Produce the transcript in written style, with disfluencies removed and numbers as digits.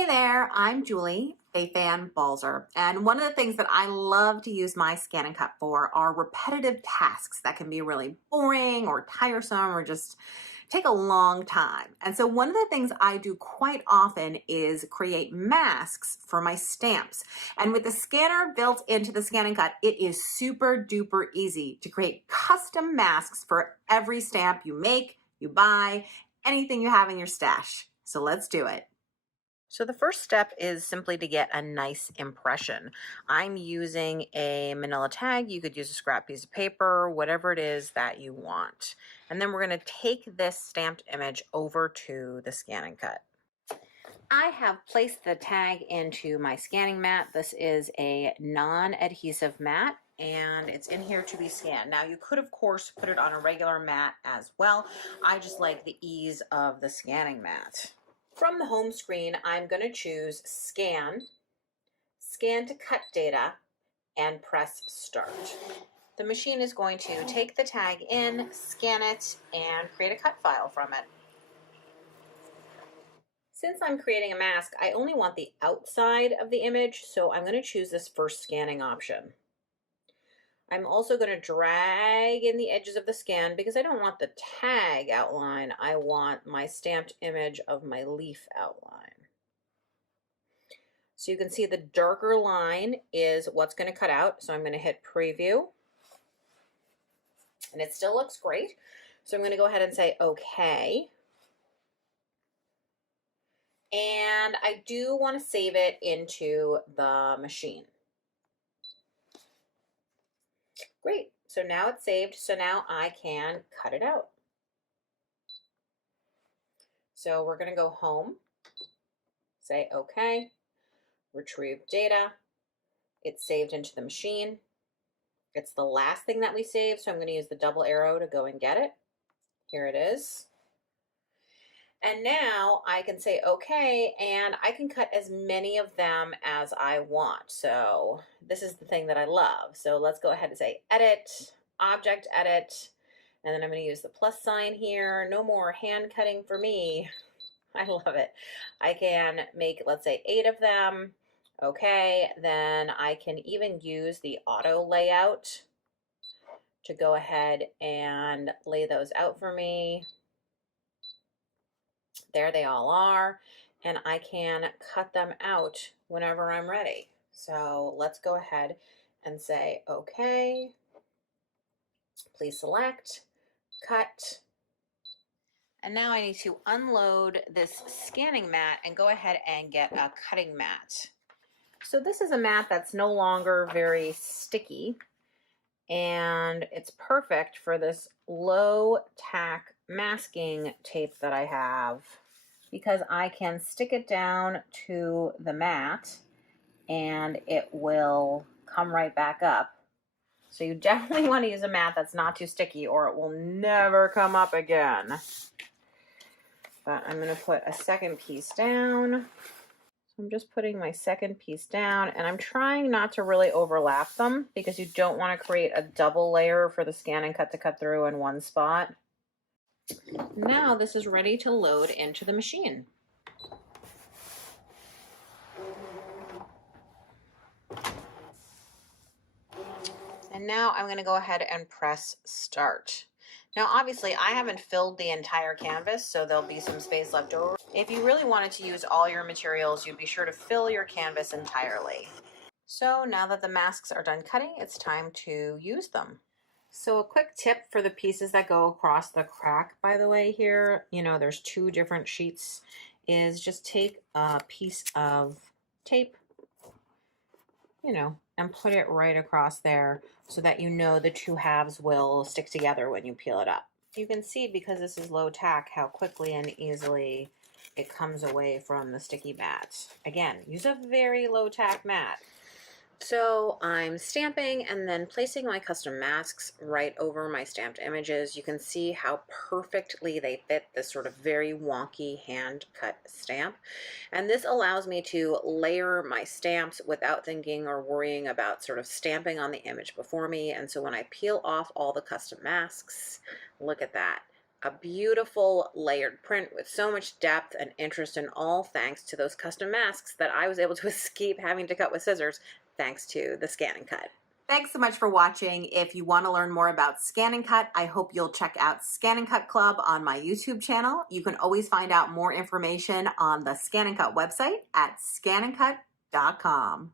Hey there, I'm Julie, a fan Balzer, and one of the things that I love to use my ScanNCut for are repetitive tasks that can be really boring or tiresome or just take a long time. And so one of the things I do quite often is create masks for my stamps. And with the scanner built into the ScanNCut, it is super duper easy to create custom masks for every stamp you make, you buy, anything you have in your stash. So let's do it. So the first step is simply to get a nice impression. I'm using a manila tag. You could use a scrap piece of paper, whatever it is that you want. And then we're going to take this stamped image over to the ScanNCut. I have placed the tag into my scanning mat. This is a non-adhesive mat and it's in here to be scanned. Now you could of course put it on a regular mat as well. I just like the ease of the scanning mat. From the home screen, I'm going to choose Scan, Scan to Cut Data, and press Start. The machine is going to take the tag in, scan it, and create a cut file from it. Since I'm creating a mask, I only want the outside of the image, so I'm going to choose this first scanning option. I'm also going to drag in the edges of the scan because I don't want the tag outline. I want my stamped image of my leaf outline. So you can see the darker line is what's going to cut out. So I'm going to hit preview. And it still looks great. So I'm going to go ahead and say okay. And I do want to save it into the machine. Great, so now it's saved, so now I can cut it out. So we're going to go home, say okay, retrieve data. It's saved into the machine. It's the last thing that we saved, so I'm going to use the double arrow to go and get it. Here it is. And now I can say okay, and I can cut as many of them as I want. So this is the thing that I love. So let's go ahead and say edit, object edit, and then I'm going to use the plus sign here. No more hand cutting for me. I love it. I can make, let's say, 8 of them. Okay, then I can even use the auto layout to go ahead and lay those out for me. There they all are, and I can cut them out whenever I'm ready. So let's go ahead and say, okay, please select, cut. And now I need to unload this scanning mat and go ahead and get a cutting mat. So this is a mat that's no longer very sticky, and it's perfect for this low tack masking tape that I have, because I can stick it down to the mat and it will come right back up. So you definitely want to use a mat that's not too sticky or it will never come up again. But I'm going to put a second piece down. So I'm just putting my second piece down, and I'm trying not to really overlap them because you don't want to create a double layer for the ScanNCut to cut through in one spot. Now this is ready to load into the machine. And now I'm going to go ahead and press start. Now obviously I haven't filled the entire canvas, so there'll be some space left over. If you really wanted to use all your materials, you'd be sure to fill your canvas entirely. So now that the masks are done cutting, it's time to use them. So a quick tip for the pieces that go across the crack, by the way, here, you know, there's 2 different sheets, is just take a piece of tape, you know, and put it right across there so that you know the 2 halves will stick together when you peel it up. You can see, because this is low tack, how quickly and easily it comes away from the sticky mat. Again, use a very low tack mat. So I'm stamping and then placing my custom masks right over my stamped images. You can see how perfectly they fit this sort of very wonky hand cut stamp. And this allows me to layer my stamps without thinking or worrying about sort of stamping on the image before me. And so when I peel off all the custom masks, look at that. A beautiful layered print with so much depth and interest, and all thanks to those custom masks that I was able to escape having to cut with scissors thanks to the ScanNCut. Thanks so much for watching. If you want to learn more about ScanNCut, I hope you'll check out ScanNCut Club on my YouTube channel. You can always find out more information on the ScanNCut website at scanandcut.com.